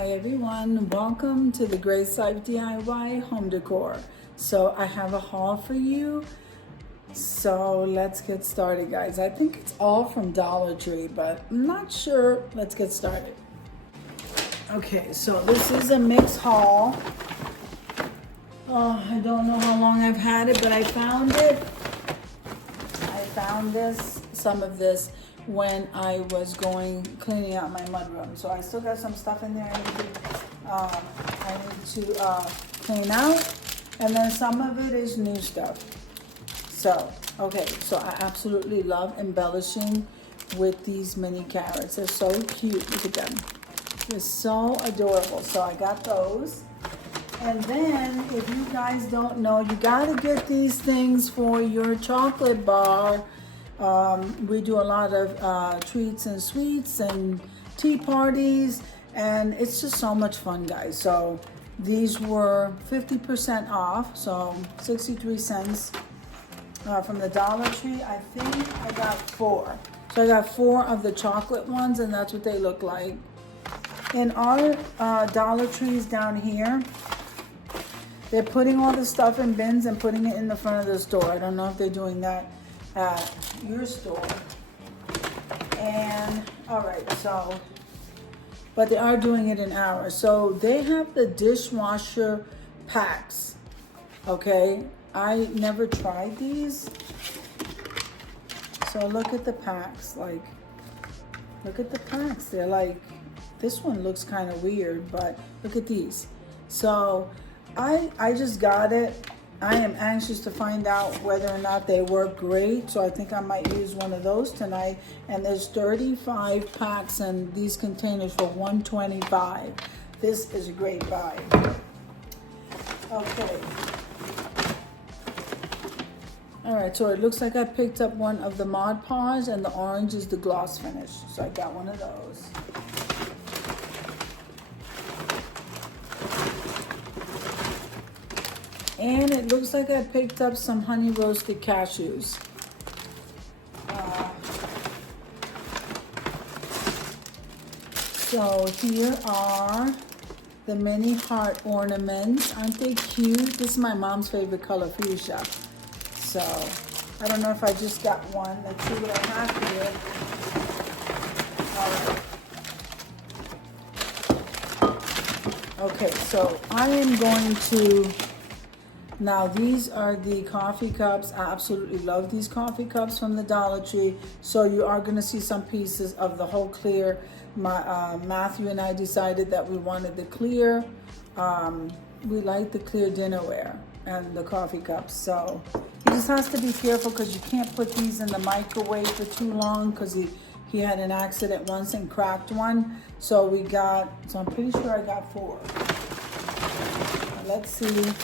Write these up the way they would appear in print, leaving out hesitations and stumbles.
Hi everyone, welcome to the Grace Life DIY home decor. So I have a haul for you. So let's get started, guys. I think it's all from Dollar Tree, but I'm not sure. Let's get started. Okay, so this is a mixed haul. Oh, I don't know how long I've had it, but I found it. I found some of this when I was cleaning out my mudroom. So I still got some stuff in there I need to clean out. And then some of it is new stuff. So, okay, so I absolutely love embellishing with these mini carrots. They're so cute, look at them. They're so adorable. So I got those. And then, if you guys don't know, you gotta get these things for your chocolate bar. We do a lot of treats and sweets and tea parties, and it's just so much fun, guys. So these were 50% off, so 63 cents from the Dollar Tree. I think I got 4. So I got 4 of the chocolate ones, and that's what they look like. In our Dollar Trees down here, they're putting all the stuff in bins and putting it in the front of the store. I don't know if they're doing that at your store. And all right, so, but they are doing it in ours. So they have the dishwasher packs. Okay, I never tried these. So look at the packs, like, look at the packs. They're like, this one looks kind of weird, but look at these. So I just got it. I am anxious to find out whether or not they work great. So I think I might use one of those tonight. And there's 35 packs in these containers for $125. This is a great buy. Okay. All right, so it looks like I picked up one of the Mod Podge, and the orange is the gloss finish. So I got one of those. And it looks like I picked up some honey roasted cashews. So here are the mini heart ornaments. Aren't they cute? This is my mom's favorite color, fuchsia. So I don't know if I just got one. Let's see what I have here. All right. Okay, so I am going to... Now these are the coffee cups. I absolutely love these coffee cups from the Dollar Tree. So you are going to see some pieces of the whole clear. Matthew and I decided that we wanted the clear. We like the clear dinnerware and the coffee cups. So he just has to be careful because you can't put these in the microwave for too long because he had an accident once and cracked one. So I'm pretty sure I got 4. Let's see.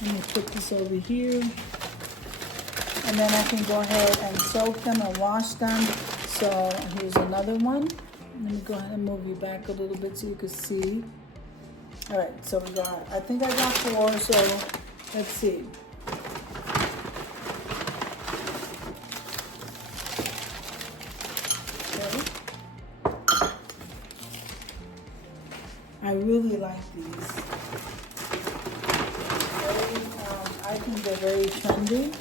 Let me put this over here. And then I can go ahead and soak them and wash them. So here's another one. Let me go ahead and move you back a little bit so you can see. All right, so I think I got 4, so let's see. Okay. I really like these. I think they're very trendy.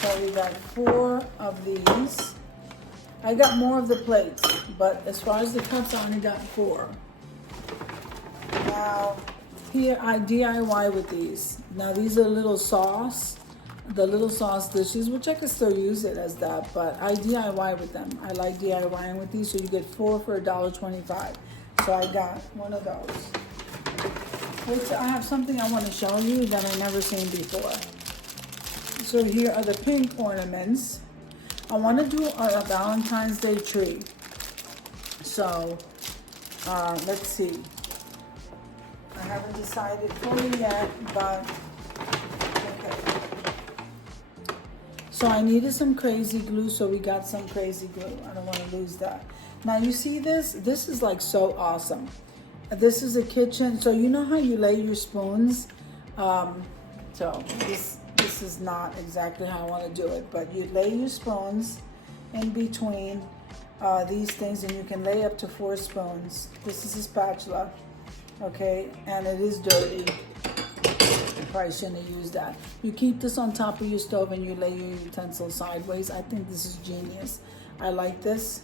So we got 4 of these. I got more of the plates, but as far as the cups, I only got 4. Now, here I DIY with these. Now these are the little sauce dishes, which I could still use it as that, but I DIY with them. I like DIYing with these, so you get 4 for $1.25. So I got one of those. Which I have something I want to show you that I've never seen before. So here are the pink ornaments. I want to do a Valentine's Day tree. So let's see. I haven't decided fully yet, but okay. So I needed some crazy glue, so we got some crazy glue. I don't want to lose that. Now you see this? This is like so awesome. This is a kitchen, so you know how you lay your spoons? So this is not exactly how I want to do it, but you lay your spoons in between these things, and you can lay up to 4 spoons. This is a spatula, okay, and it is dirty. You probably shouldn't have used that. You keep this on top of your stove and you lay your utensils sideways. I think this is genius. I like this.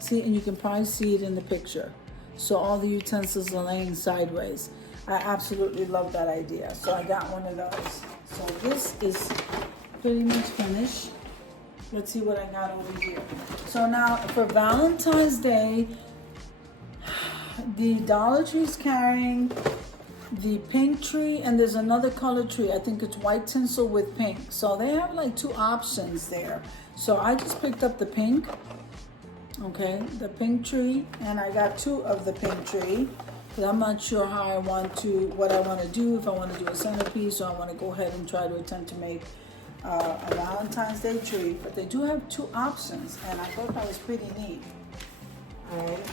See, and you can probably see it in the picture. So all the utensils are laying sideways. I absolutely love that idea. So I got one of those. So this is pretty much finished. Let's see what I got over here. So now for Valentine's Day, the Dollar Tree is carrying the pink tree, and there's another color tree. I think it's white tinsel with pink. So they have like 2 options there. So I just picked up the pink, okay, the pink tree, and I got 2 of the pink tree. But I'm not sure how I want to, what I want to do, if I want to do a centerpiece or I want to go ahead and try to attempt to make a Valentine's Day tree. But they do have 2 options, and I thought that was pretty neat. All right.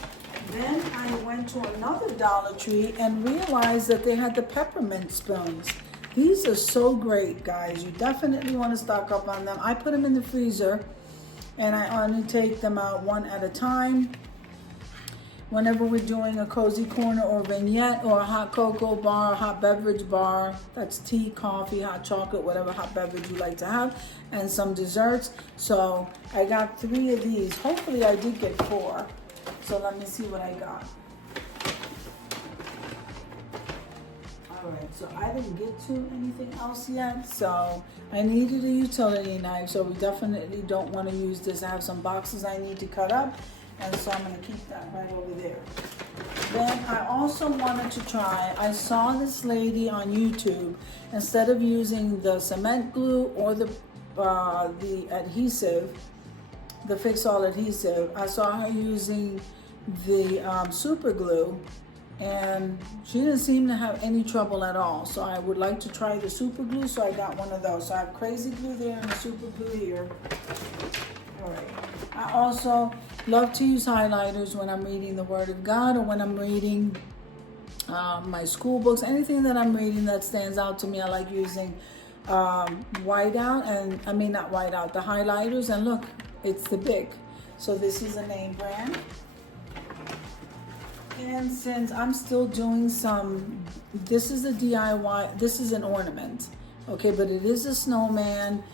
Then I went to another Dollar Tree and realized that they had the peppermint spoons. These are so great, guys. You definitely want to stock up on them. I put them in the freezer, and I only take them out 1 at a time. Whenever we're doing a cozy corner or vignette or a hot cocoa bar, hot beverage bar, that's tea, coffee, hot chocolate, whatever hot beverage you like to have, and some desserts. So I got 3 of these. Hopefully I did get 4. So let me see what I got. All right, so I didn't get to anything else yet. So I needed a utility knife, so we definitely don't want to use this. I have some boxes I need to cut up, and so I'm going to keep that right over there. Then I also wanted to try, I saw this lady on YouTube, instead of using the cement glue or the adhesive, the fix-all adhesive, I saw her using the super glue, and she didn't seem to have any trouble at all. So I would like to try the super glue, so I got one of those. So I have crazy glue there and the super glue here. All right. I also love to use highlighters when I'm reading the Word of God or when I'm reading my school books. Anything that I'm reading that stands out to me, I like using whiteout, and I mean not whiteout, the highlighters. And look, it's the Bic. So this is a name brand. And since I'm still doing some, this is a DIY, this is an ornament, okay, but it is a snowman,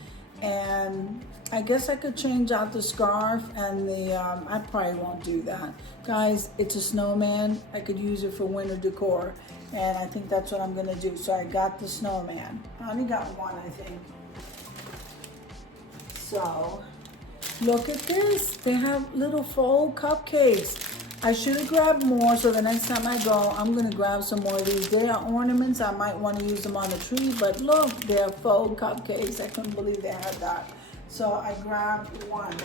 and I guess I could change out the scarf and the, I probably won't do that. Guys, it's a snowman. I could use it for winter decor, and I think that's what I'm gonna do. So I got the snowman. I only got 1, I think. So, look at this. They have little faux cupcakes. I should have grabbed more, so the next time I go, I'm gonna grab some more of these. They are ornaments. I might want to use them on the tree, but look, they're faux cupcakes. I couldn't believe they had that. So I grabbed 1.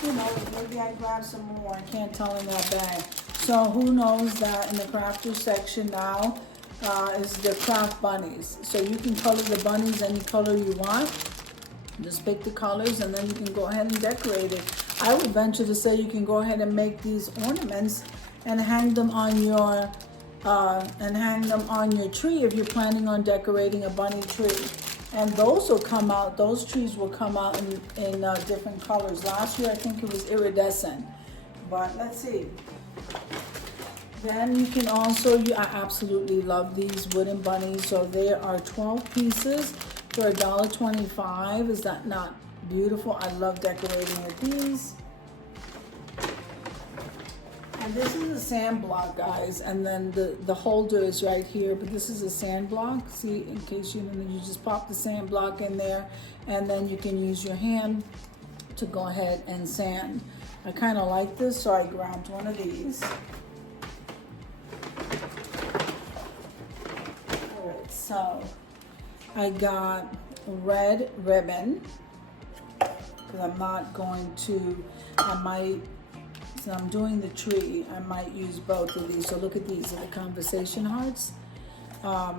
Who knows, maybe I grabbed some more. I can't tell in that bag. So who knows that in the crafters section now is the craft bunnies. So you can color the bunnies any color you want. Just pick the colors, and then you can go ahead and decorate it. I would venture to say you can go ahead and make these ornaments and hang them on your tree if you're planning on decorating a bunny tree. And those will come out, those trees will come out in different colors. Last year I think it was iridescent, but let's see. Then you can also, I absolutely love these wooden bunnies. So there are 12 pieces for $1.25. Is that not beautiful? I love decorating with these. And this is a sand block, guys, and then the holder is right here, but this is a sand block. See, in case you don't know, you just pop the sand block in there, and then you can use your hand to go ahead and sand. I kind of like this, so I grabbed one of these. All right, so I got red ribbon, because I'm not going to, I'm doing the tree, I might use both of these. So look at these, are the conversation hearts. All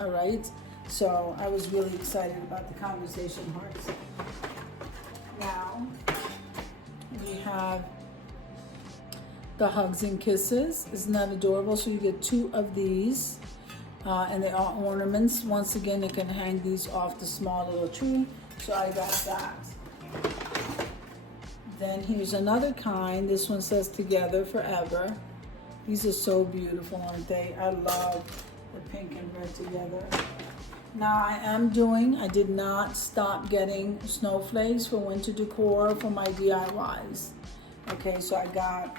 right, so I was really excited about the conversation hearts. Now we have the hugs and kisses. Isn't that adorable? So you get 2 of these, and they are ornaments. Once again, you can hang these off the small little tree. So I got that. Then here's another kind. This one says Together Forever. These are so beautiful, aren't they? I love the pink and red together. Now I did not stop getting snowflakes for winter decor for my DIYs. Okay, so I got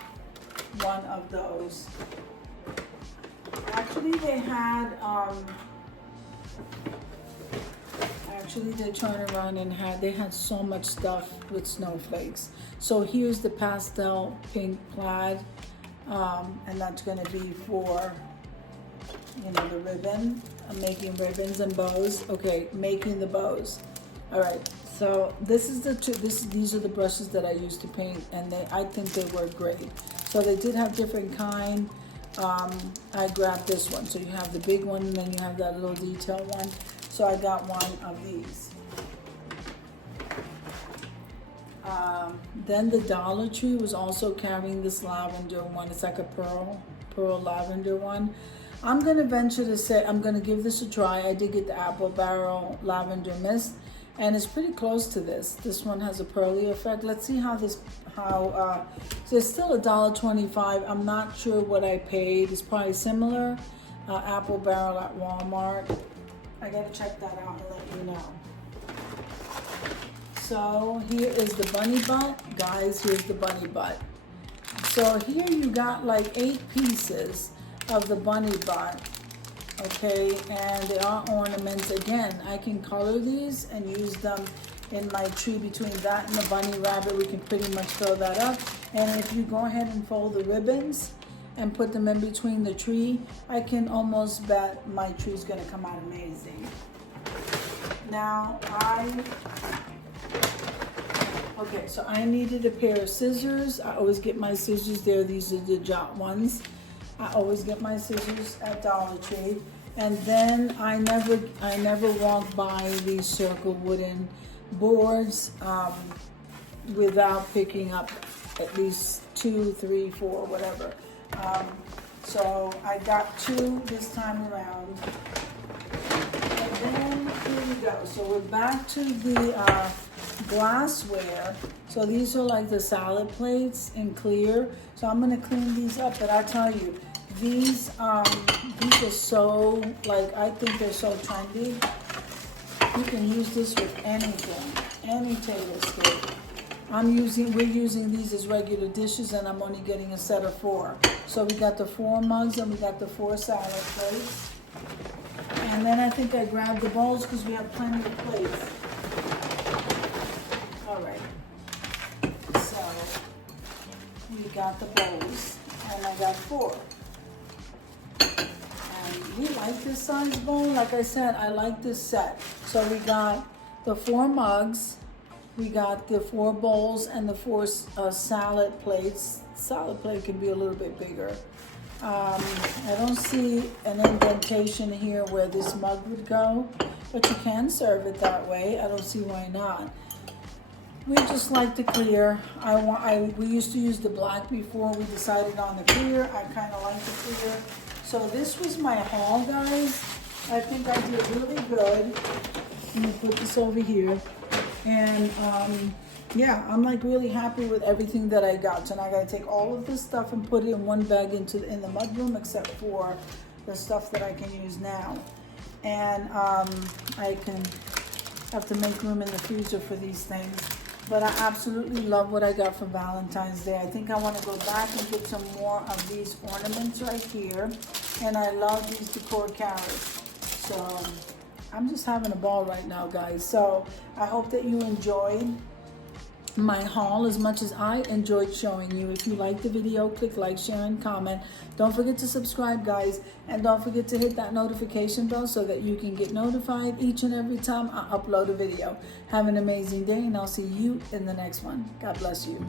one of those. Actually, they had, they turned around and they had so much stuff with snowflakes. So here's the pastel pink plaid, and that's gonna be for, you know, the ribbon. I'm making ribbons and bows. Okay, making the bows. All right, so this is these are the brushes that I use to paint, and I think they work great. So they did have different kind. I grabbed this one. So you have the big one, and then you have that little detail one. So I got one of these. Then the Dollar Tree was also carrying this lavender one. It's like a pearl lavender one. I'm gonna venture to say I'm gonna give this a try. I did get the apple barrel lavender mist, and it's pretty close to this. This one has a pearly effect. Let's see how so it's still $1.25. I'm not sure what I paid. It's probably similar. Apple barrel at Walmart. I gotta check that out and let you know. So here is the bunny butt. Guys, here's the bunny butt. So here you got like 8 pieces of the bunny butt. Okay, and they are ornaments. Again, I can color these and use them in my tree. Between that and the bunny rabbit, we can pretty much fill that up. And if you go ahead and fold the ribbons and put them in between the tree, I can almost bet my tree's gonna come out amazing. Now okay, so I needed a pair of scissors. I always get my scissors there. These are the Jot ones. I always get my scissors at Dollar Tree. And then I never walk by these circle wooden boards without picking up at least 2, 3, 4, whatever. So I got 2 this time around. And then here we go. So we're back to the glassware. So these are like the salad plates in clear. So I'm gonna clean these up, but I tell you, these are so, like, I think they're so trendy. You can use this with anything, any table scape. We're using these as regular dishes, and I'm only getting a set of 4. So we got the 4 mugs and we got the 4 salad plates. And then I think I grabbed the bowls because we have plenty of plates. All right. So we got the bowls, and I got 4. And we like this size bowl. Like I said, I like this set. So we got the 4 mugs. We got the 4 bowls and the 4 salad plates. Salad plate can be a little bit bigger. I don't see an indentation here where this mug would go, but you can serve it that way. I don't see why not. We just like the clear. We used to use the black before. We decided on the clear. I kind of like the clear. So this was my haul, guys. I think I did really good. Let me put this over here. And yeah, I'm like really happy with everything that I got. So now I gotta take all of this stuff and put it in one bag in the mudroom, except for the stuff that I can use now. And I can have to make room in the freezer for these things. But I absolutely love what I got for Valentine's Day. I think I want to go back and get some more of these ornaments right here. And I love these decor carrots. So I'm just having a ball right now, guys. So I hope that you enjoyed my haul as much as I enjoyed showing you. If you like the video, click like, share, and comment. Don't forget to subscribe, guys, and don't forget to hit that notification bell so that you can get notified each and every time I upload a video. Have an amazing day, and I'll see you in the next one. God bless you.